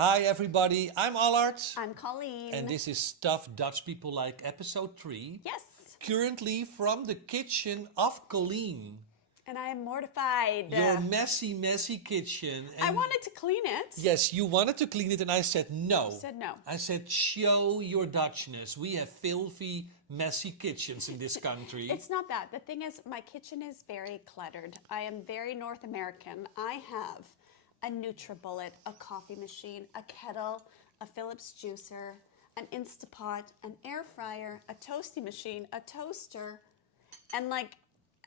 Hi everybody, I'm Allard. I'm Colleen. And this is Stuff Dutch People Like, episode 3. Yes. Currently from the kitchen of Colleen. And I am mortified. Your messy kitchen. And I wanted to clean it. yes, you wanted to clean it and I said no. You said no. I said show your Dutchness. We have filthy, messy kitchens in this country. It's not that. The thing is, my kitchen is very cluttered. I am very North American. I have a NutriBullet, a coffee machine, a kettle, a Philips juicer, an Instapot, an air fryer, a toasty machine, a toaster, and like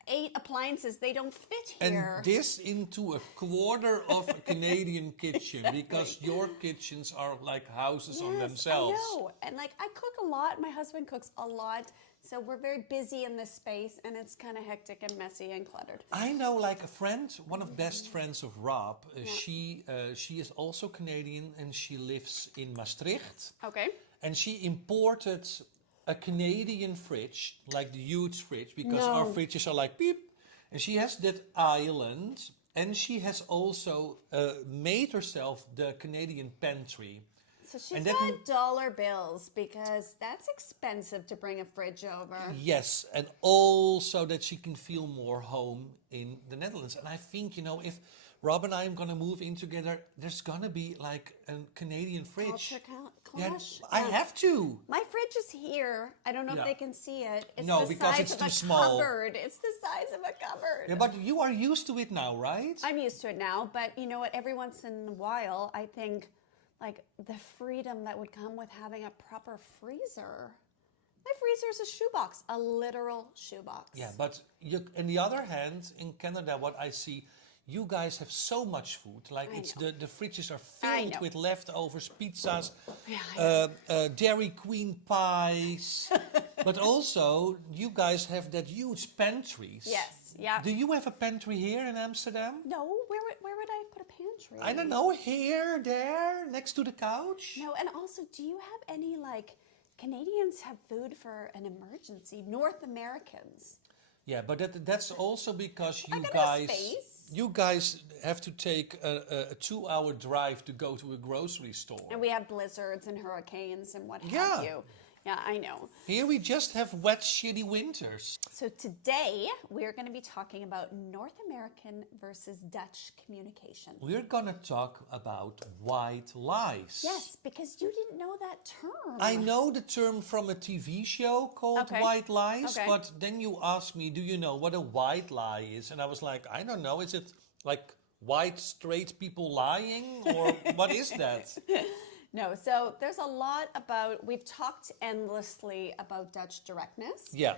8 appliances. They don't fit here. And this into a quarter of a Canadian kitchen, because your kitchens are like houses on themselves. I know. And like I cook a lot. My husband cooks a lot. So we're very busy in this space, and it's kind of hectic and messy and cluttered. I know, like a friend, one of best friends of Rob. She is also Canadian, and she lives in Maastricht. Okay. And she imported a Canadian fridge, like the huge fridge, because our fridges are like beep. And she has that island, and she has also made herself the Canadian pantry. So she's got dollar bills, because that's expensive to bring a fridge over. Yes, and also that she can feel more home in the Netherlands. And I think, you know, if Rob and I am going to move in together, there's going to be like a Canadian fridge. Culture clash. Yeah, I have to. My fridge is here. I don't know if they can see it. It's No, the because size it's of too a small. Cupboard. It's the size of a cupboard. Yeah, but you are used to it now, right? I'm used to it now, but you know what? Every once in a while, I think like the freedom that would come with having a proper freezer. My freezer is a shoebox, a literal shoebox. Yeah, but you, on the other hand, in Canada, what I see, you guys have so much food. Like it's the fridges are filled with leftovers, pizzas, Dairy Queen pies. But also, you guys have that huge pantries. Yes, yeah. Do you have a pantry here in Amsterdam? No, where would I put a pantry? I don't know, here, there, next to the couch? No, and also, do you have any, like, Canadians have food for an emergency, North Americans. Yeah, but that's also because you I guys have to take a 2-hour drive to go to a grocery store. And we have blizzards and hurricanes and what have you. Yeah, I know. Here we just have wet, shitty winters. So today we're going to be talking about North American versus Dutch communication. We're going to talk about white lies. Yes, because you didn't know that term. I know the term from a TV show called white lies, but then you asked me, do you know what a white lie is? And I was like, I don't know. Is it like white, straight people lying? Or what is that? No, so there's a lot about, we've talked endlessly about Dutch directness. Yeah.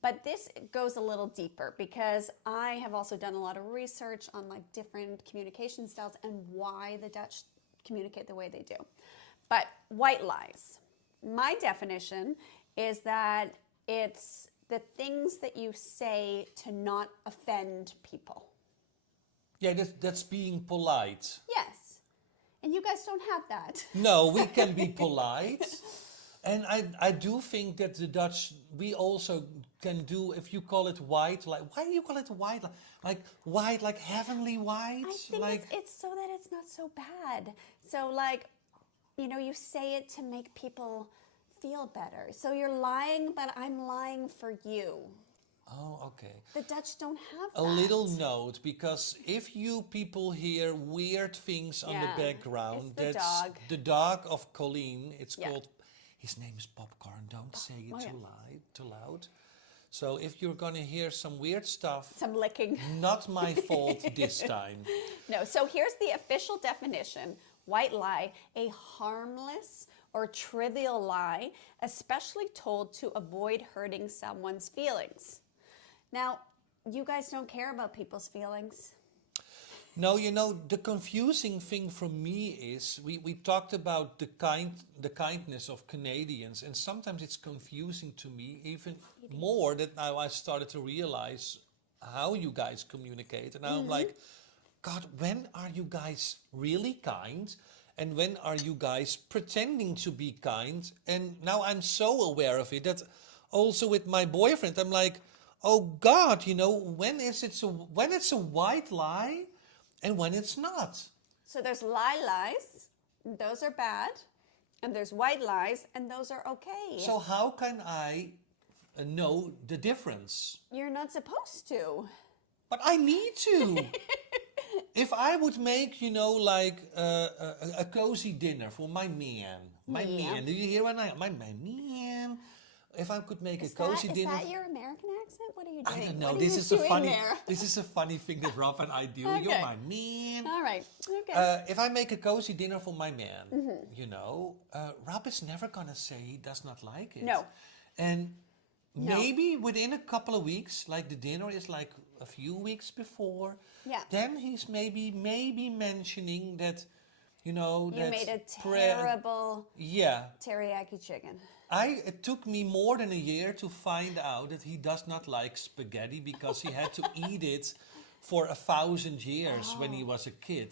But this goes a little deeper, because I have also done a lot of research on like different communication styles and why the Dutch communicate the way they do. But white lies, my definition is that it's the things that you say to not offend people. Yeah, that's being polite. Yes. And you guys don't have that. No, we can be polite. And I do think that the Dutch, we also can do, if you call it white, like, why do you call it white? Like white, like heavenly white? I think like, it's so that it's not so bad. So like, you know, you say it to make people feel better. So you're lying, but I'm lying for you. Oh, okay. The Dutch don't have that. A little note, because if you people hear weird things on the background, it's that's dog. the dog of Colleen. It's called, his name is Popcorn. Don't say it too loud. So if you're going to hear some weird stuff, some licking. Not my fault this time. No, so here's the official definition. White lie, a harmless or trivial lie, especially told to avoid hurting someone's feelings. Now, you guys don't care about people's feelings. No, you know, the confusing thing for me is we talked about the kindness of Canadians, and sometimes it's confusing to me even more that now I started to realize how you guys communicate. And now I'm like, God, when are you guys really kind? And when are you guys pretending to be kind? And now I'm so aware of it that also with my boyfriend, I'm like, oh God, you know, when it's a white lie and when it's not. So there's lies, Those are bad. And there's white lies, and those are okay. So how can I know the difference? You're not supposed to. But I need to. If I would make, like a cozy dinner for my man. My man. Do you hear what my man? If I could make a cozy dinner. Is that your American accent? What are you doing? I don't know. What This are is you a doing funny. there? This is a funny thing that Rob and I do. Okay. You're my man. All right. Okay. If I make a cozy dinner for my man, Rob is never gonna say he does not like it. No. And maybe within a couple of weeks, like the dinner is like a few weeks before. Yeah. Then he's maybe mentioning that, You made a terrible teriyaki chicken. It took me more than a year to find out that he does not like spaghetti because he had to eat it for 1,000 years when he was a kid.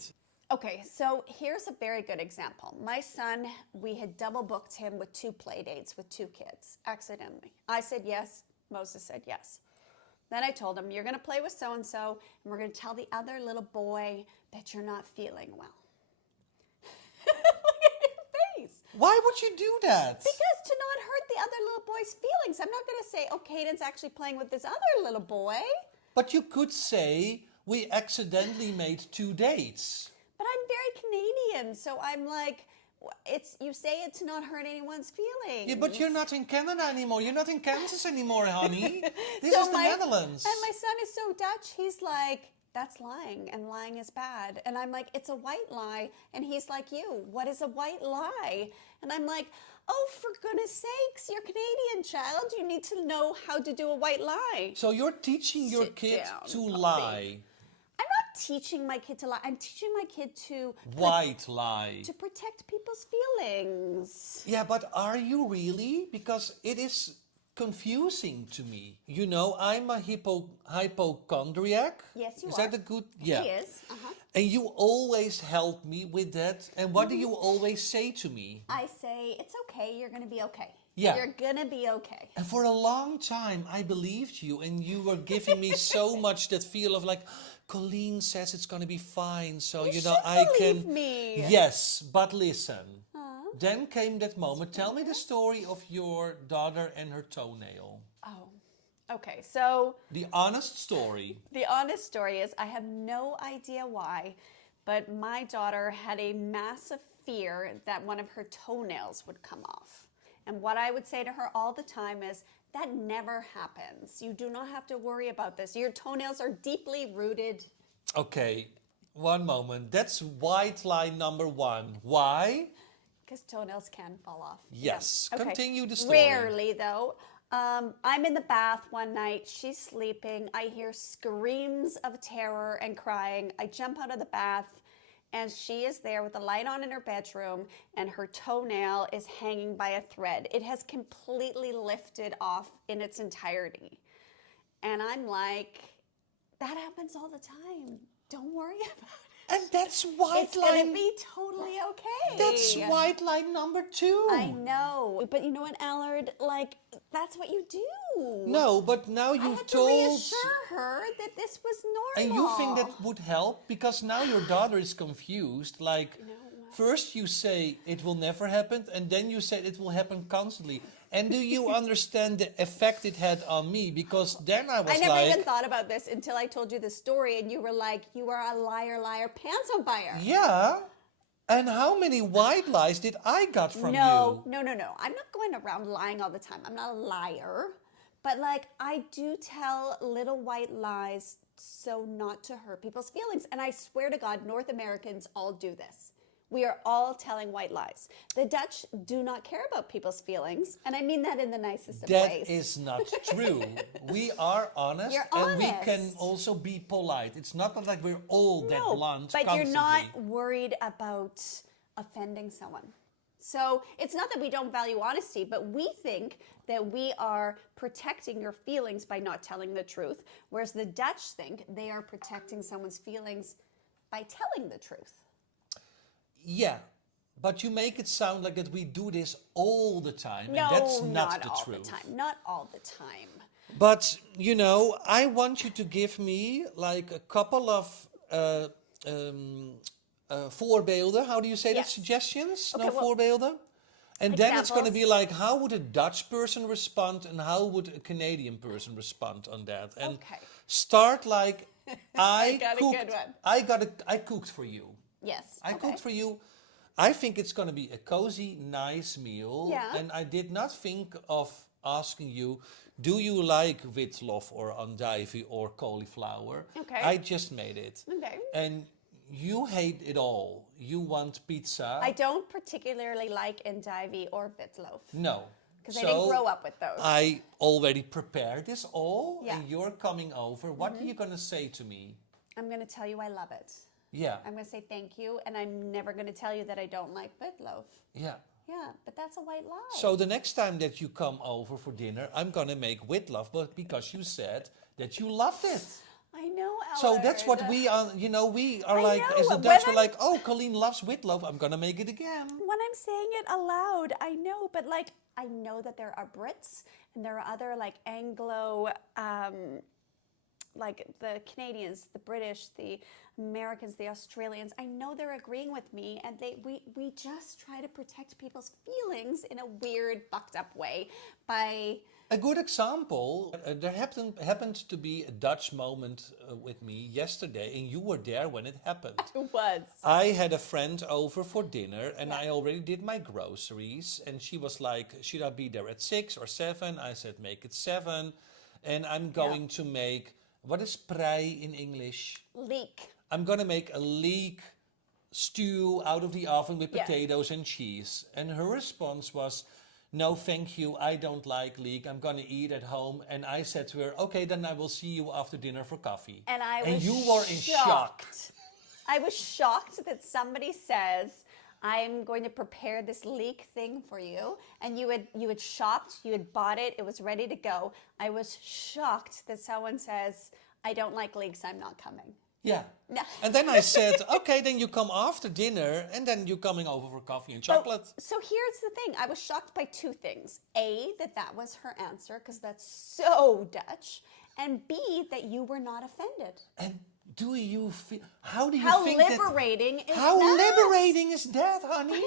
Okay, so here's a very good example. My son, we had double booked him with 2 play dates with 2 kids, accidentally. I said yes, Moses said yes. Then I told him, you're gonna play with so-and-so, and we're gonna tell the other little boy that you're not feeling well. Look at your face. Why would you do that? Because to not hurt the other little boy's feelings. I'm not gonna say, oh, Caden's actually playing with this other little boy. But you could say, we accidentally made 2 dates. But I'm very Canadian, so I'm like, you say it to not hurt anyone's feelings. Yeah, but you're not in Canada anymore. You're not in Kansas anymore, honey. This So is the Netherlands. And my son is so Dutch, he's like, that's lying, and lying is bad. And I'm like, it's a white lie. And he's like, what is a white lie? And I'm like, oh, for goodness sakes, you're Canadian, child. You need to know how to do a white lie. So you're teaching your Sit kid down, to puppy. lie. I'm not teaching my kid to lie. I'm teaching my kid to White lie. to protect people's feelings. Yeah, but are you really? Because it is confusing to me. I'm a hypochondriac. Yes, you is are. Is that a good? Yeah. He is. Uh-huh. And you always help me with that. And what do you always say to me? I say, it's okay. You're going to be okay. Yeah. You're going to be okay. And for a long time, I believed you, and you were giving me so much that feel of like, Colleen says it's going to be fine, so You I should can. believe me. Yes, but listen. Then came that moment. Tell me the story of your daughter and her toenail. Oh, okay. So The honest story. the honest story is I have no idea why, but my daughter had a massive fear that one of her toenails would come off. And what I would say to her all the time is, that never happens. You do not have to worry about this. Your toenails are deeply rooted. Okay, one moment. That's white lie number 1. Why? Because toenails can fall off. Yes. Yeah. Okay. Continue the story. Rarely, though. I'm in the bath one night. She's sleeping. I hear screams of terror and crying. I jump out of the bath, and she is there with the light on in her bedroom, and her toenail is hanging by a thread. It has completely lifted off in its entirety. And I'm like, that happens all the time. Don't worry about it. And that's white It's lie. gonna be totally okay. That's white lie number 2. I know. But you know what, Allard? Like, that's what you do. No, but now I you've had to told. reassure her that this was normal. And you think that would help? Because now your daughter is confused. Like, first you say it will never happen, and then you say it will happen constantly. And do you understand the effect it had on me? Because then I was I never like, even thought about this until I told you the story, and you were like, you are a liar, liar, pants on fire. yeah. And how many white lies did I got from No. you? I'm not going around lying all the time. I'm not a liar. But like, I do tell little white lies so not to hurt people's feelings. And I swear to God, North Americans all do this. We are all telling white lies. The Dutch do not care about people's feelings. And I mean that in the nicest of ways. That is not true. We are honest, You're and we honest. can also be polite. It's not like we're all that blunt but constantly. you're not worried about offending someone. So it's not that we don't value honesty, but we think that we are protecting your feelings by not telling the truth, whereas the Dutch think they are protecting someone's feelings by telling the truth. Yeah, but you make it sound like that we do this all the time, No, and that's not the all truth. the time. Not all the time. But, I want you to give me like a couple of voorbeelden. How do you say that? Yes. Suggestions? Okay, No well, voorbeelden? And then it's going to examples. be like, how would a Dutch person respond and how would a Canadian person respond on that? And Okay. start like, I got a cooked. good one. I cooked for you. Yes. I okay. cooked for you. I think it's going to be a cozy, nice meal. Yeah. And I did not think of asking you, do you like witlof or andijvie or cauliflower? Okay. I just made it. Okay. And you hate it all. You want pizza. I don't particularly like endive or witlof. No. Because I didn't grow up with those. I already prepared this all, Yeah. and you're coming over. What are you going to say to me? I'm going to tell you I love it. Yeah. I'm going to say thank you, and I'm never going to tell you that I don't like witlof. Yeah. Yeah, but that's a white lie. So the next time that you come over for dinner, I'm going to make witlof, but because you said that you loved it. I know, So Allard. that's what we are, we are I like, know, as the when Dutch, we're I'm- like, oh, Colleen loves witlof, I'm going to make it again. When I'm saying it aloud, I know, but like, I know that there are Brits and there are other like Anglo, like the Canadians, the British, the Americans, the Australians. I know they're agreeing with me, and we just try to protect people's feelings in a weird, fucked up way by. A good example, there happened to be a Dutch moment with me yesterday, and you were there when it happened. It was. I had a friend over for dinner, and I already did my groceries, and she was like, should I be there at 6 or 7? I said, make it 7, and I'm going to make, what is prei in English? Leek. I'm going to make a leek stew out of the oven with Yes. potatoes and cheese. And her response was, no, thank you, I don't like leek. I'm going to eat at home. And I said to her, okay, then I will see you after dinner for coffee. And I was you were in shock. I was shocked that somebody says, I'm going to prepare this leek thing for you. And you had shopped, you had bought it, it was ready to go. I was shocked that someone says, I don't like leeks, I'm not coming. Yeah. No. And then I said, okay, then you come after dinner and then you're coming over for coffee and chocolate. So here's the thing. I was shocked by two things. A, that was her answer, because that's so Dutch. And B, that you were not offended. And do you feel, how do you How think liberating is how that? liberating is that, honey?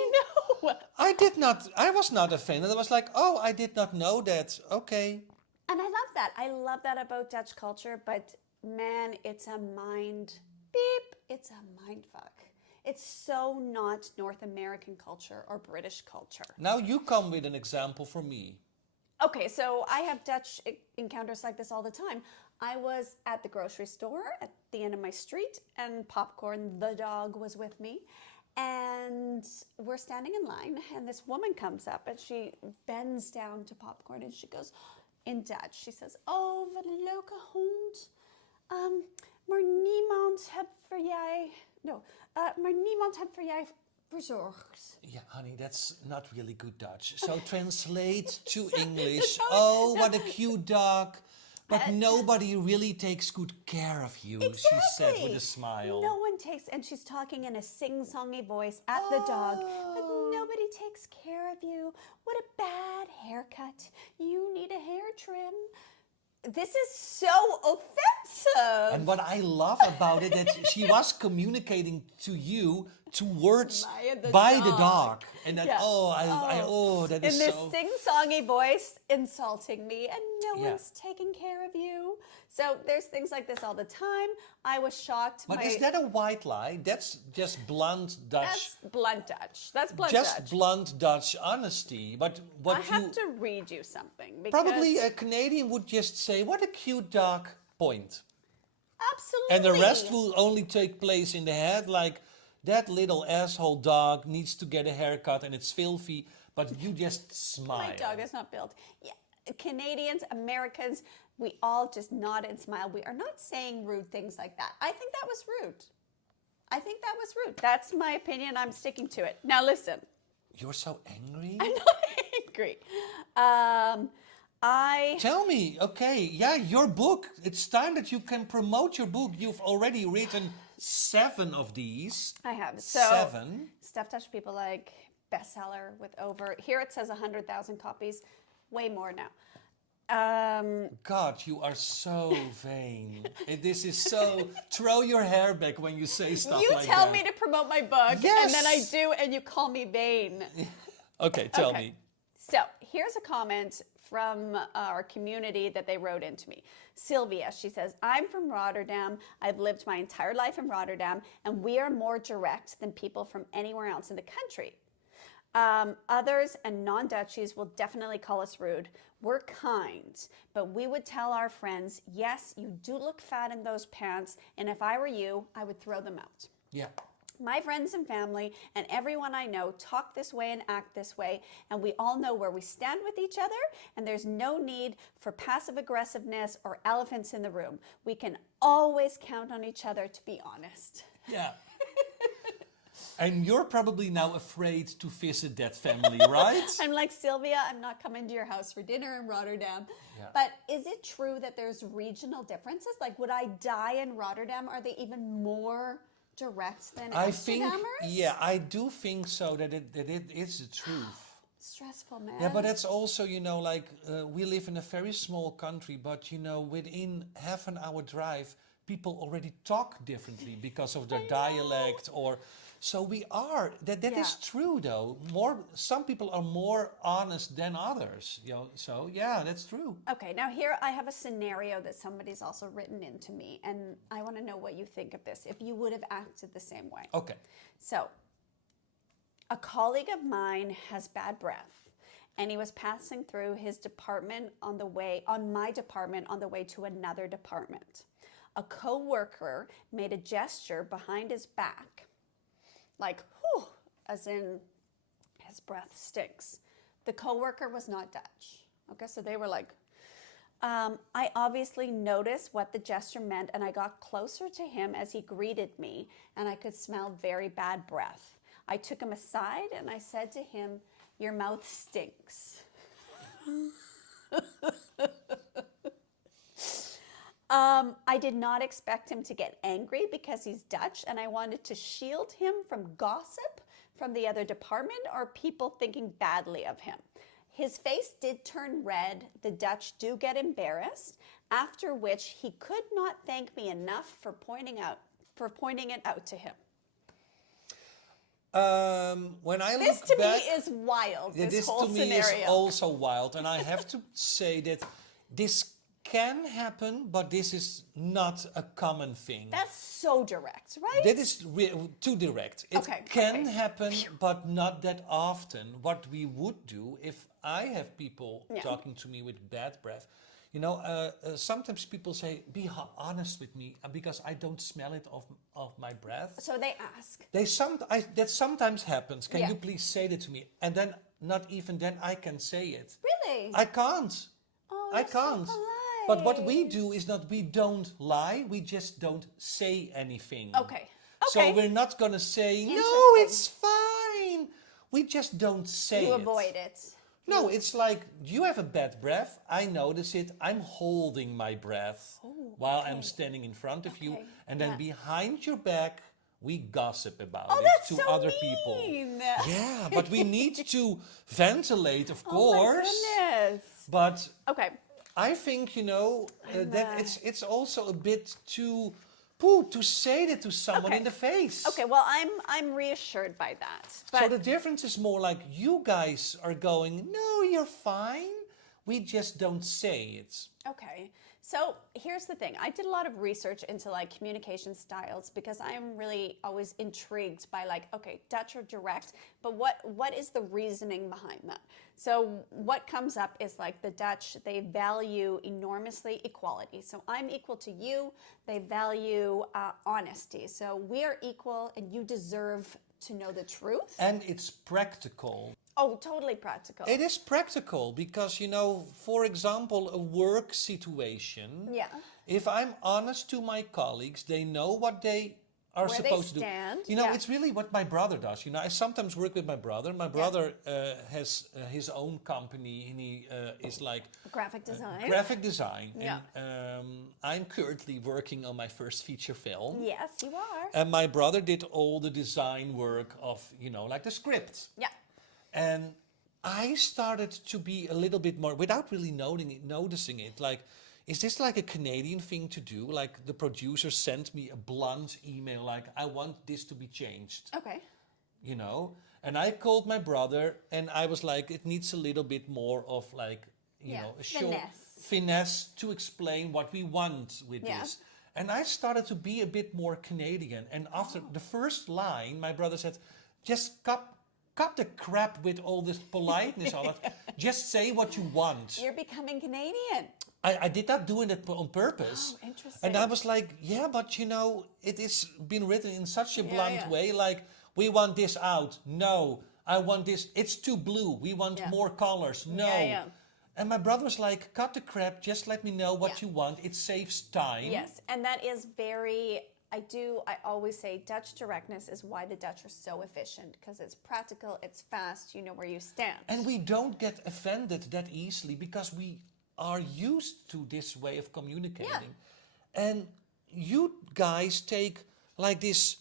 I know. I was not offended. I was like, oh, I did not know that. Okay. And I love that. I love that about Dutch culture, but man, it's a mind beep. It's a mind fuck. It's so not North American culture or British culture. Now you come with an example for me. Okay, so I have Dutch encounters like this all the time. I was at the grocery store at the end of my street, and Popcorn, the dog, was with me. And we're standing in line, and this woman comes up, and she bends down to Popcorn, and she goes, in Dutch, she says, oh, wat een leuke hond. Maar niemand heeft voor jij... No, maar niemand heeft voor jij verzorgd. Yeah, honey, that's not really good Dutch. So translate to English. Oh, what a cute dog. But nobody really takes good care of you, she said with a smile. No one takes, and she's talking in a sing-songy voice at the dog, but nobody takes care of you. What a bad haircut. You need a hair trim. This is so offensive. And what I love about it, that she was communicating to you towards by the dog. And that, Yeah. that in is this so... sing-songy voice, insulting me, and no Yeah. one's taking care of you. So there's things like this all the time. I was shocked. But is that a white lie? That's just blunt Dutch. That's blunt Dutch. That's blunt Just Dutch. blunt Dutch honesty. But what I have to read you something. Because probably a Canadian would just say, what a cute dog, point. absolutely. And the rest will only take place in the head, like that little asshole dog needs to get a haircut and it's filthy, but you just smile. My dog is not built. Yeah. Canadians, Americans, we all just nod and smile. We are not saying rude things like that. I think that was rude. I think that was rude. That's my opinion. I'm sticking to it. Now listen. You're so angry? I'm not angry. Tell me, okay, yeah, your book. It's time that you can promote your book. You've already written 7 of these. I have. So 7. Stuff Dutch People Like bestseller with over, here it says 100,000 copies, way more now. God, you are so vain. This is so. Throw your hair back when you say stuff You like tell that. me to promote my book, Yes. and then I do, and you call me vain. Okay, tell Okay. me. So here's a comment from our community that they wrote into me. Sylvia, she says, I'm from Rotterdam. I've lived my entire life in Rotterdam, and we are more direct than people from anywhere else in the country. Others and non-Dutchies will definitely call us rude. We're kind, but we would tell our friends, yes, you do look fat in those pants, and if I were you, I would throw them out. Yeah. My friends and family and everyone I know talk this way and act this way, and we all know where we stand with each other, and there's no need for passive aggressiveness or elephants in the room. We can always count on each other to be honest. Yeah. And you're probably now afraid to visit that family, right? I'm like, Sylvia, I'm not coming to your house for dinner in Rotterdam. Yeah. But is it true that there's regional differences? Like, would I die in Rotterdam? Are they even more direct than I think, Amsterdammers? yeah, I do think so that it is the truth. Stressful, man. Yeah, but that's also, like we live in a very small country, but within half an hour drive, people already talk differently because of their dialect or. So we are that is true though. Some people are more honest than others. So yeah, that's true. Okay, now here I have a scenario that somebody's also written into me, and I want to know what you think of this, if you would have acted the same way. Okay. So, a colleague of mine has bad breath, and he was passing through his department on my department on the way to another department. A coworker made a gesture behind his back, like, whew, as in his breath stinks. The coworker was not Dutch. Okay, so they were like, I obviously noticed what the gesture meant, and I got closer to him as he greeted me, and I could smell very bad breath. I took him aside and I said to him, your mouth stinks. I did not expect him to get angry because he's Dutch, and I wanted to shield him from gossip from the other department or people thinking badly of him. His face did turn red. The Dutch do get embarrassed, after which he could not thank me enough for pointing it out to him. When I This look to back, me is wild. yeah, This whole to me scenario. is also wild, and I have to say that this can happen, but this is not a common thing. That's so direct, right? That is too direct. It Okay, can okay. happen, but not that often. What we would do if I have people talking to me with bad breath, sometimes people say, be honest with me because I don't smell it of my breath. So they ask. That sometimes happens. Can Yeah. you please say that to me? And then, not even then, I can say it. Really? I can't. Oh, I you're so can't. polite. But what we do is that we don't lie, we just don't say anything. Okay. So we're not going to say, no, Interesting. it's fine. We just don't say You it. avoid it. No, it's like, you have a bad breath, I notice it, I'm holding my breath while I'm standing in front of you. Okay, And then yeah. behind your back, we gossip about Oh, it that's to so other mean. people. Yeah, but we need to ventilate, of Oh course. my goodness. But Okay. I think, that it's also a bit too to say that to someone Okay. in the face. Okay, well, I'm reassured by that. But So the difference is more like you guys are going, no, you're fine. We just don't say it. okay. So here's the thing. I did a lot of research into communication styles because I'm really always intrigued by okay, Dutch or direct, but what is the reasoning behind that? So what comes up is the Dutch, they value enormously equality. So I'm equal to you. They value honesty. So we are equal and you deserve to know the truth. And it's practical. Oh, totally practical. It is practical because, for example, a work situation. Yeah. If I'm honest to my colleagues, they know what they are Where they supposed to stand, do. yeah. It's really what my brother does. I sometimes work with my brother. My brother has his own company, and he is Graphic design. graphic design. Yeah. And I'm currently working on my first feature film. Yes, you are. And my brother did all the design work of, the script. Yeah. And I started to be a little bit more, without really noticing it, like, is this like a Canadian thing to do? Like the producer sent me a blunt email, like, I want this to be changed, Okay. you know? And I called my brother and I was like, it needs a little bit more of like, you know, a finesse to explain what we want with this. And I started to be a bit more Canadian. And after the first line, my brother said, just cut the crap with all this politeness, all that. Just say what you want. You're becoming Canadian. I did not do it on purpose. Oh, interesting. And I was like, yeah, but you know, it is been written in such a blunt way, like, we want this out. No, I want this. It's too blue. We want more colors. No. And my brother was like, cut the crap. Just let me know what you want. It saves time. Yes, and that is very... I always say Dutch directness is why the Dutch are so efficient, because it's practical, it's fast, you know where you stand. And we don't get offended that easily because we are used to this way of communicating. And you guys take like this,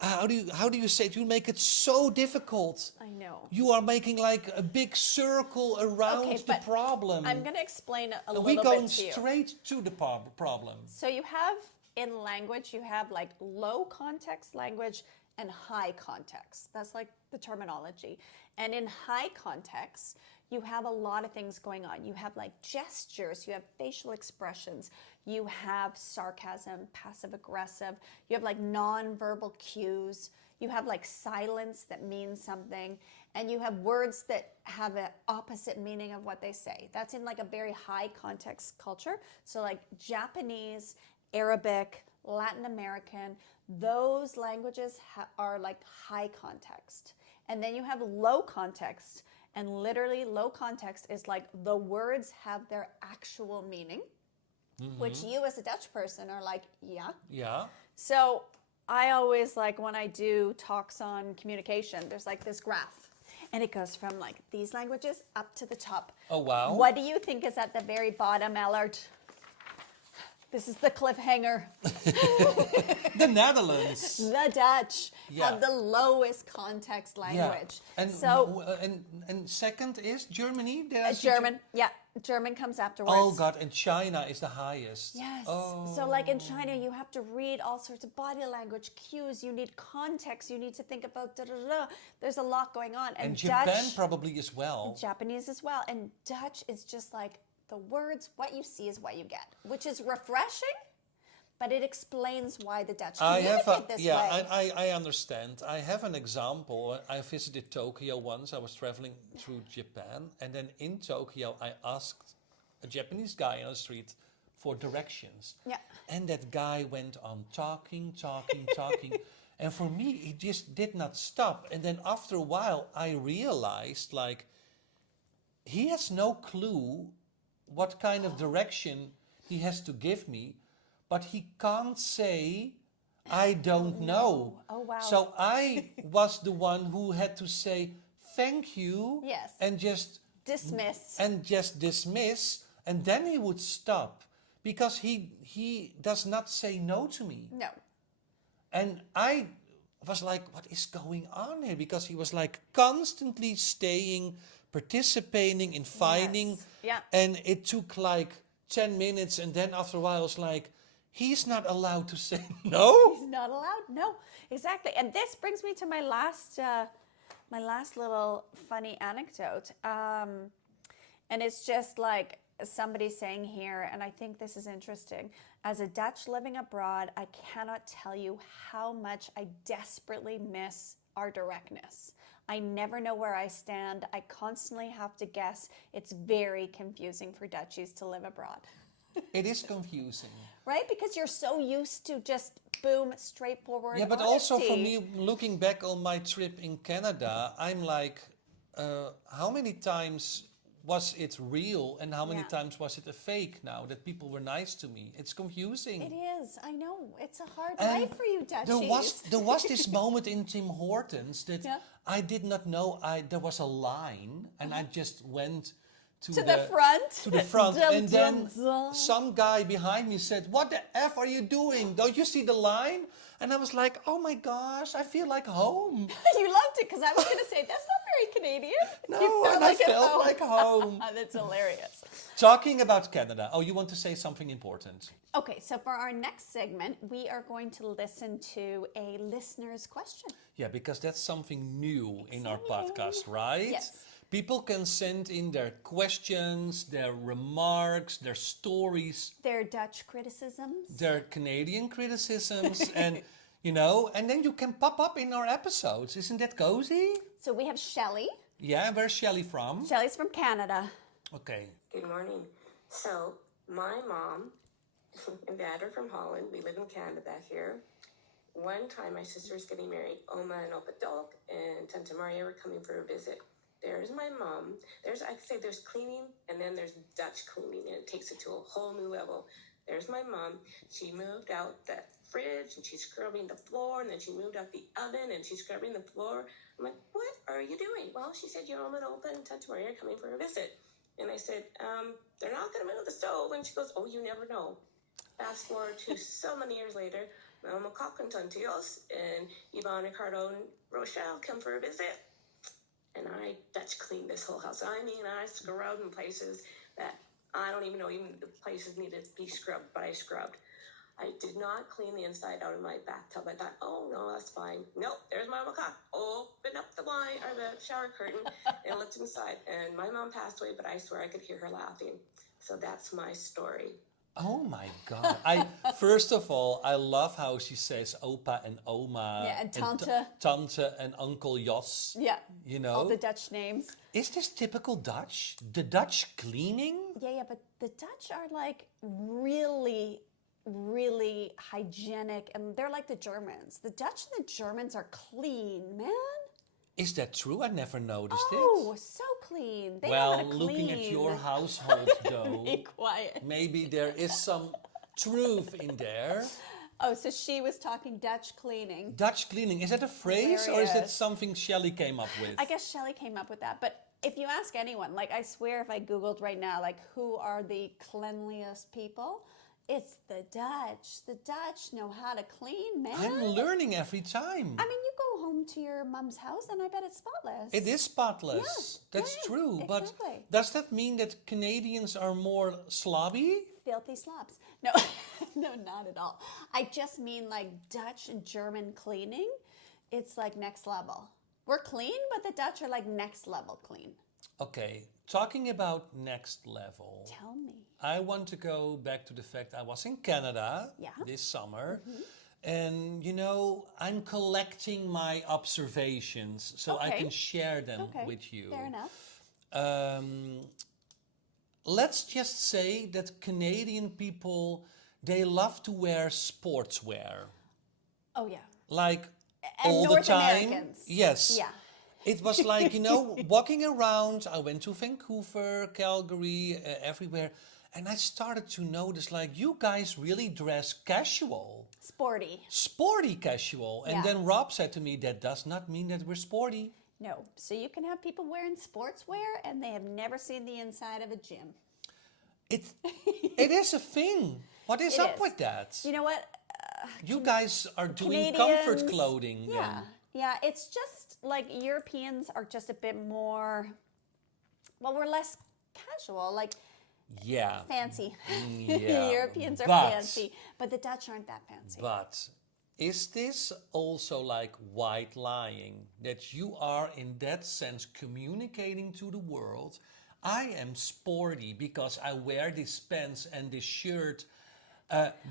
how do you say it? You make it so difficult. I know. You are making like a big circle around the problem. I'm going to explain a little bit to you. We're going straight to the problem. So you have, in language, you have like low context language and high context. That's like the terminology. And in high context, you have a lot of things going on. You have like gestures, you have facial expressions, you have sarcasm, passive aggressive, you have like non-verbal cues, you have like silence that means something, and you have words that have an opposite meaning of what they say. That's in like a very high context culture. So like Japanese, Arabic, Latin American, those languages are like high context. And then you have low context, and literally low context is like the words have their actual meaning, which you as a Dutch person are like, yeah. So I always like when I do talks on communication, there's like this graph, and it goes from like these languages up to the top. Oh, wow. What do you think is at the very bottom, Allard? This is the cliffhanger. The Netherlands. The Dutch have the lowest context language. And so, and second is Germany. German. German comes afterwards. Oh God, and China is the highest. Yes. Oh. So like in China, you have to read all sorts of body language cues. You need context. You need to think about da-da-da. There's a lot going on. And Dutch, Japan probably as well. Japanese as well. And Dutch is just like, the words, what you see is what you get, which is refreshing, but it explains why the Dutch communicate this way. I understand. I have an example. I visited Tokyo once. I was traveling through Japan, and then in Tokyo, I asked a Japanese guy on the street for directions. And that guy went on talking. And for me, he just did not stop. And then after a while, I realized, like, he has no clue what kind of direction he has to give me, but he can't say, I don't know. Oh, wow. So I was the one who had to say, thank you, and just dismiss. And then he would stop, because he does not say no to me. No. And I was like, what is going on here? Because he was like constantly participating in finding, and it took like 10 minutes, and then after a while I was like, he's not allowed to say no. He's not allowed, no, exactly. And this brings me to my last little funny anecdote, and it's just like somebody saying here, and I think this is interesting. As a Dutch living abroad, I cannot tell you how much I desperately miss our directness. I never know where I stand. I constantly have to guess. It's very confusing for Dutchies to live abroad. It is confusing. Right? Because you're so used to just, boom, straightforward but honesty. Also for me, looking back on my trip in Canada, I'm like, how many times was it real and how many times was it a fake now that people were nice to me? It's confusing. It is. I know. It's a hard life for you, Dutchies. There was this moment in Tim Hortons that I did not know there was a line, and I just went to the front. And then some guy behind me said, what the F are you doing? Don't you see the line? And I was like, oh my gosh, I feel like home. You loved it, because I was going to say, that's not very Canadian. No, You and I at felt home. like home. That's hilarious. Talking about Canada. Oh, you want to say something important? Okay, so for our next segment, we are going to listen to a listener's question. Yeah, because that's something new in our Exciting. podcast, right? Yes. People can send in their questions, their remarks, their stories, Their Dutch criticisms. their Canadian criticisms, and and then you can pop up in our episodes. Isn't that cozy? So we have Shelley. Yeah, where's Shelley from? Shelley's from Canada. Okay. Good morning. So, my mom and dad are from Holland. We live in Canada here. One time, my sister was getting married. Oma and Opa Dolk and Tante Maria were coming for a visit. There's my mom. There's cleaning, and then there's Dutch cleaning, and it takes it to a whole new level. There's my mom. She moved out the fridge, and she's scrubbing the floor, and then she moved out the oven, and she's scrubbing the floor. I'm like, what are you doing? Well, she said, your Oma and Opa and Tante Maria are coming for a visit. And I said, they're not going to move the stove. And she goes, oh, you never know. Fast forward to so many years later, Mama Cock and Tantios and Yvonne, Ricardo, and Rochelle come for a visit. And I Dutch cleaned this whole house. I mean, I scrubbed in places that I don't even know even the places needed to be scrubbed, but I scrubbed. I did not clean the inside out of my bathtub. I thought, oh, no, that's fine. Nope, there's Mama Cock. Open up the shower curtain and looked inside. And my mom passed away, but I swear I could hear her laughing. So that's my story. Oh my God! First of all, I love how she says Opa and Oma, Yeah, and Tante. Tante and Uncle Jos. Yeah. You know, All the Dutch names. is this typical Dutch? The Dutch cleaning? Yeah, but the Dutch are like really, really hygienic, and they're like the Germans. The Dutch and the Germans are clean, man. Is that true? I never noticed Oh, it. so clean. They know how Well, to looking at clean. your household, though, Be quiet. maybe there is some truth in there. Oh, so she was talking Dutch cleaning. Dutch cleaning, is that a phrase or is it Hilarious. something Shelley came up with? I guess Shelley came up with that. But if you ask anyone, like I swear if I Googled right now, like who are the cleanliest people, it's the Dutch. The Dutch know how to clean, man. I'm learning every time. I mean, you go home to your mom's house and I bet it's spotless. It is spotless. Yeah, That's yeah, true. But exactly. does that mean that Canadians are more slobby? Filthy slobs. No, no, not at all. I just mean like Dutch and German cleaning. It's like next level. We're clean, but the Dutch are like next level clean. Okay, talking about next level. Tell me. I want to go back to the fact I was in Canada Yeah. this summer. And, I'm collecting my observations so I Okay. can share them Okay, with you. fair enough. Let's just say that Canadian people, they love to wear sportswear. Oh yeah. Like And all North the time. Americans. Yes. Yeah. It was like, walking around. I went to Vancouver, Calgary, everywhere. And I started to notice, like, you guys really dress casual, Sporty. sporty casual. And Yeah. then Rob said to me, that does not mean that we're sporty. No. So you can have people wearing sportswear and they have never seen the inside of a gym. It is a thing. What is It up is. with that? You know what? You guys are doing comfort Canadians- clothing. Yeah. Then. Yeah. It's just like Europeans are just a bit more, well, we're less casual, like Yeah. fancy. Yeah, Europeans are but- fancy, but the Dutch aren't that fancy. But is this also like white lying? That you are, in that sense, communicating to the world, I am sporty because I wear these pants and this shirt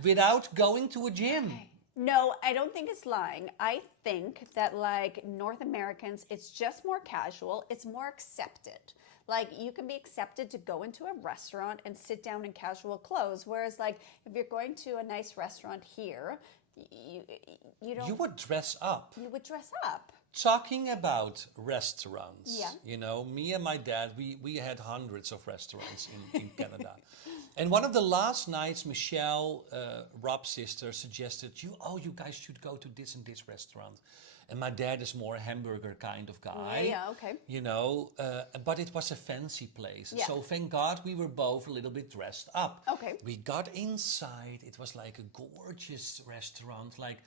without going to a gym. No, I don't think it's lying. I think that like North Americans, it's just more casual. It's more accepted. Like you can be accepted to go into a restaurant and sit down in casual clothes. Whereas like if you're going to a nice restaurant here, you don't. You would dress up. You would dress up. Talking about restaurants, Yeah. me and my dad, we had hundreds of restaurants in Canada. And one of the last nights, Michelle, Rob's sister, suggested, you guys should go to this and this restaurant. And my dad is more a hamburger kind of guy. Yeah, okay. But it was a fancy place. Yeah. So thank God we were both a little bit dressed up. Okay. We got inside. It was like a gorgeous restaurant, like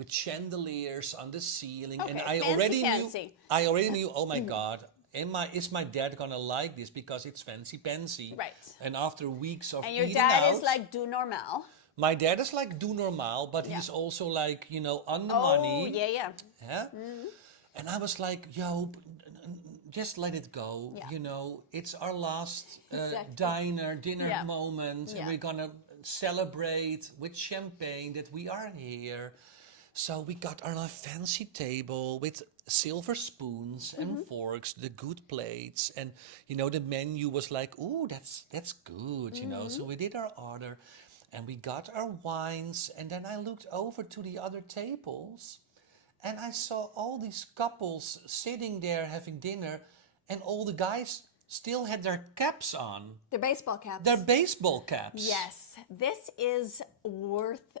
with chandeliers on the ceiling, and Okay, I fancy, already fancy. knew. I already knew. Oh my God, is my dad gonna like this because it's fancy pantsy? Right. And after weeks of And your eating dad out, is like, do normal. my dad is like do normal, but Yeah. he's also like on the Oh, money. yeah, yeah. Yeah? And I was like, yo, just let it go. Yeah. It's our last Exactly. dinner Yeah. moment, Yeah. and we're gonna celebrate with champagne that we are here. So we got on a fancy table with silver spoons and forks, the good plates, and the menu was like, ooh, that's good, So we did our order, and we got our wines, and then I looked over to the other tables, and I saw all these couples sitting there having dinner, and all the guys still had their caps on, They're baseball caps. their baseball caps. Yes, this is worth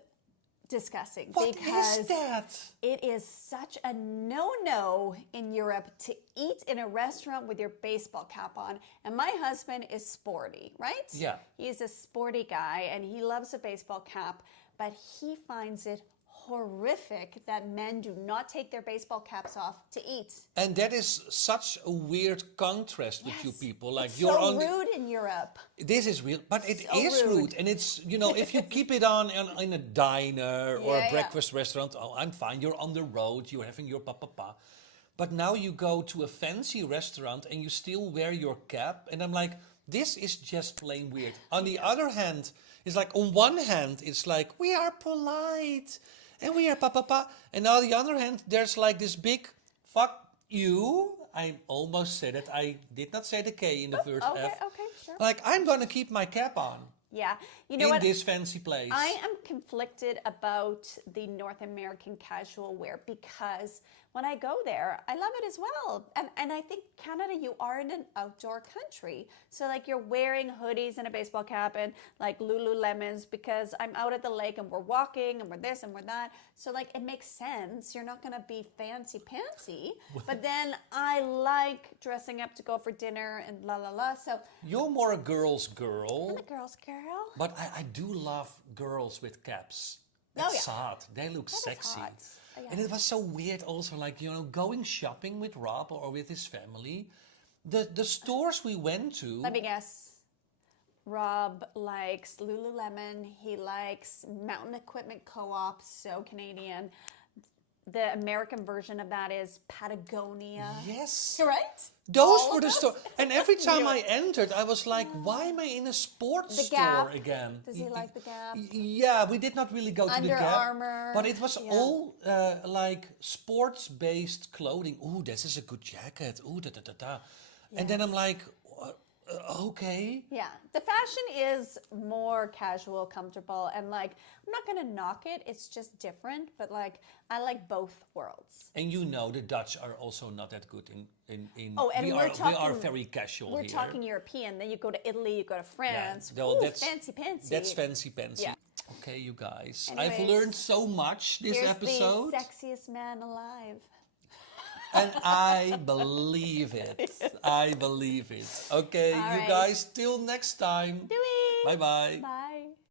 discussing What because is that? it is such a no-no in Europe to eat in a restaurant with your baseball cap on. And my husband is sporty, right? Yeah. He's a sporty guy and he loves a baseball cap, but he finds it horrific that men do not take their baseball caps off to eat. And that is such a weird contrast with you Yes. people. Like It's you're so on the, rude in Europe. this is real, but it So is rude. rude, and it's if you keep it on in a diner or Yeah, a breakfast restaurant, oh, I'm fine. You're on the road, you're having your pa. But now you go to a fancy restaurant and you still wear your cap, and I'm like, this is just plain weird. On the other hand, it's like on one hand, it's like we are polite and we are pa, and on the other hand, there's like this big fuck you. I almost said it. I did not say the K in the first Okay, F. okay, sure. Like, I'm gonna keep my cap on Yeah. You know in what? this fancy place. I am conflicted about the North American casual wear because when I go there, I love it as well. And I think Canada, you are in an outdoor country. So like you're wearing hoodies and a baseball cap and like Lululemons because I'm out at the lake and we're walking and we're this and we're that. So like it makes sense. You're not going to be fancy pantsy. But then I like dressing up to go for dinner and la la la. So You're more a girl's girl, I'm a girl's girl. but I do love girls with caps. Oh, That's yeah. hot. They look That is sexy. hot. Oh, yeah. And it was so weird also, like, going shopping with Rob or with his family. The stores we went to, Let me guess. Rob likes Lululemon. He likes Mountain Equipment Co-op, so Canadian. The American version of that is Patagonia. yes, Right? those All were of the those? stores. And every time Knew I it. entered, I was like, why am I in a sports The store Gap. again? Does he like the Gap? Yeah, we did not really go to the Under Gap. Armour, But it was yeah. all like sports-based clothing. Ooh, this is a good jacket. Ooh, da da da da. And then I'm Yes. like, okay. Yeah, the fashion is more casual, comfortable, and like I'm not gonna knock it. It's just different, but like I like both worlds. And the Dutch are also not that good in Oh, and we we're are talking very casual We're here. talking European. Then you go to Italy, you go to France. though Ooh, that's- fancy pantsy. That's fancy pantsy. Yeah. Okay, you guys. I've Anyways, learned so much this Here's episode. the sexiest man alive. And I believe it. I believe it. Okay, All you right. guys, till next time. Doei. Bye-bye. Bye.